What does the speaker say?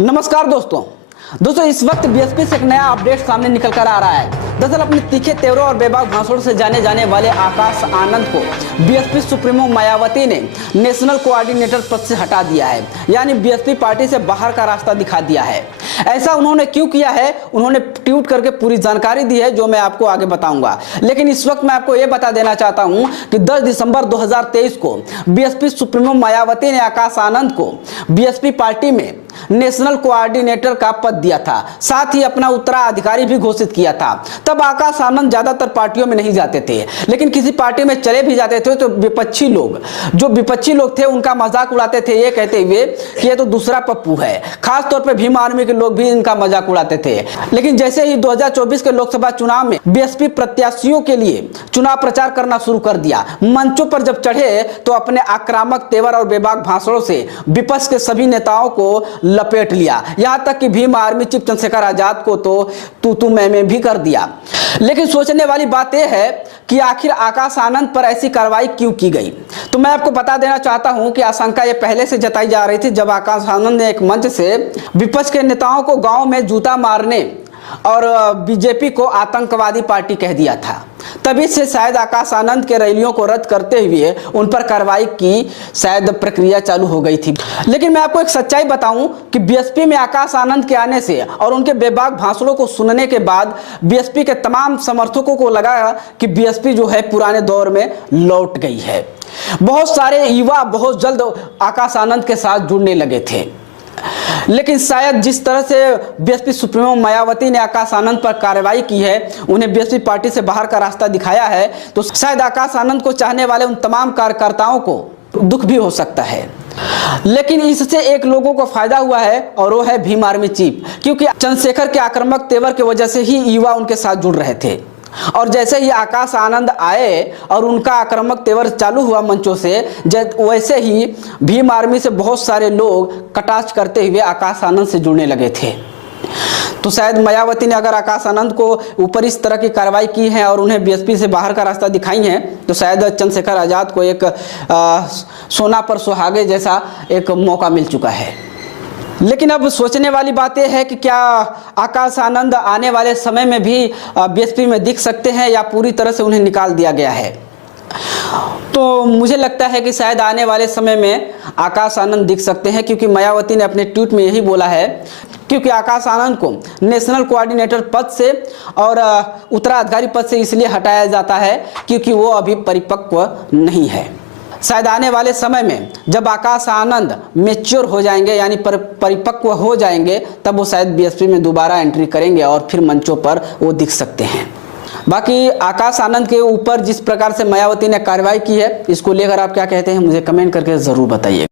नमस्कार दोस्तों इस वक्त बीएसपी से एक नया अपडेट सामने निकल कर आ रहा है। दरअसल अपने तीखे तेवरों और बेबाक भाषणों से जाने जाने वाले आकाश आनंद को बीएसपी सुप्रीमो मायावती ने नेशनल कोऑर्डिनेटर पद से हटा दिया है, यानी बीएसपी पार्टी से बाहर का रास्ता दिखा दिया है। ऐसा उन्होंने क्यों किया है, उन्होंने ट्वीट करके पूरी जानकारी दी है, जो मैं आपको आगे बताऊंगा। लेकिन इस वक्त मैं आपको यह बता देना चाहता हूं कि 10 दिसंबर 2023 को बीएसपी सुप्रीमो मायावती ने आकाश आनंद को बीएसपी पार्टी में नेशनल कोऑर्डिनेटर का पद दिया था, साथ ही अपना उत्तराधिकारी भी घोषित किया था। तब आकाश आनंद ज्यादातर पार्टियों में नहीं जाते थे, लेकिन किसी पार्टी में चले भी जाते थे तो विपक्षी लोग थे उनका मजाक उड़ाते थे, ये कहते हुए कि ये तो दूसरा पप्पू है। खास तौर पे भीम आर्मी के लोग भी इनका मजाक उड़ाते थे। लेकिन जैसे ही 2024 के लोकसभा चुनाव में बीएसपी प्रत्याशियों के लिए चुनाव प्रचार करना शुरू कर दिया, मंचों पर जब चढ़े तो अपने आक्रामक तेवर और बेबाक भाषणों से विपक्ष के सभी नेताओं को लपेट लिया। यहां तक कि भीम आर्मी चीफ चंद्रशेखर आजाद को तो तू मैं भी कर दिया। लेकिन सोचने वाली बात यह है कि आखिर आकाश आनंद पर ऐसी कार्रवाई क्यों की गई। तो मैं आपको बता देना चाहता हूं कि आशंका यह पहले से जताई जा रही थी, जब आकाश आनंद ने एक मंच से विपक्ष के नेताओं को गांव में जूता मारने और बीजेपी को आतंकवादी पार्टी कह दिया था। तभी से शायद आकाश आनंद के रैलियों को रद्द करते हुए उन पर कार्रवाई की शायद प्रक्रिया चालू हो गई थी। लेकिन मैं आपको एक सच्चाई बताऊं कि बीएसपी में आकाश आनंद के आने से और उनके बेबाक भाषणों को सुनने के बाद बीएसपी के तमाम समर्थकों को लगा कि बीएसपी जो है पुराने दौर में लौट गई है। बहुत सारे युवा बहुत जल्द आकाश आनंद के साथ जुड़ने लगे थे। लेकिन शायद जिस तरह से बीएसपी सुप्रीमो मायावती ने आकाश आनंद पर कार्रवाई की है, उन्हें बीएसपी पार्टी से बाहर का रास्ता दिखाया है, तो शायद आकाश आनंद को चाहने वाले उन तमाम कार्यकर्ताओं को दुख भी हो सकता है। लेकिन इससे एक लोगों को फायदा हुआ है और वो है भीम आर्मी चीफ, क्योंकि चंद्रशेखर के आक्रामक तेवर की वजह से ही युवा उनके साथ जुड़ रहे थे। और जैसे ही आकाश आनंद आए और उनका आक्रामक तेवर चालू हुआ मंचों से, वैसे ही भीम आर्मी से बहुत सारे लोग कटाक्ष करते हुए आकाश आनंद से जुड़ने लगे थे। तो शायद मायावती ने अगर आकाश आनंद को ऊपर इस तरह की कार्रवाई की है और उन्हें बीएसपी से बाहर का रास्ता दिखाई है, तो शायद चंद्रशेखर आजाद को एक सोना पर सुहागे जैसा एक मौका मिल चुका है। लेकिन अब सोचने वाली बात यह है कि क्या आकाश आनंद आने वाले समय में भी बीएसपी में दिख सकते हैं या पूरी तरह से उन्हें निकाल दिया गया है। तो मुझे लगता है कि शायद आने वाले समय में आकाश आनंद दिख सकते हैं, क्योंकि मायावती ने अपने ट्वीट में यही बोला है, क्योंकि आकाश आनंद को नेशनल कोऑर्डिनेटर पद से और उत्तराधिकारी पद से इसलिए हटाया जाता है क्योंकि वो अभी परिपक्व नहीं है। शायद आने वाले समय में जब आकाश आनंद मैच्योर हो जाएंगे, यानी परिपक्व हो जाएंगे, तब वो शायद बीएसपी में दोबारा एंट्री करेंगे और फिर मंचों पर वो दिख सकते हैं। बाकी आकाश आनंद के ऊपर जिस प्रकार से मायावती ने कार्रवाई की है, इसको लेकर आप क्या कहते हैं मुझे कमेंट करके ज़रूर बताइए।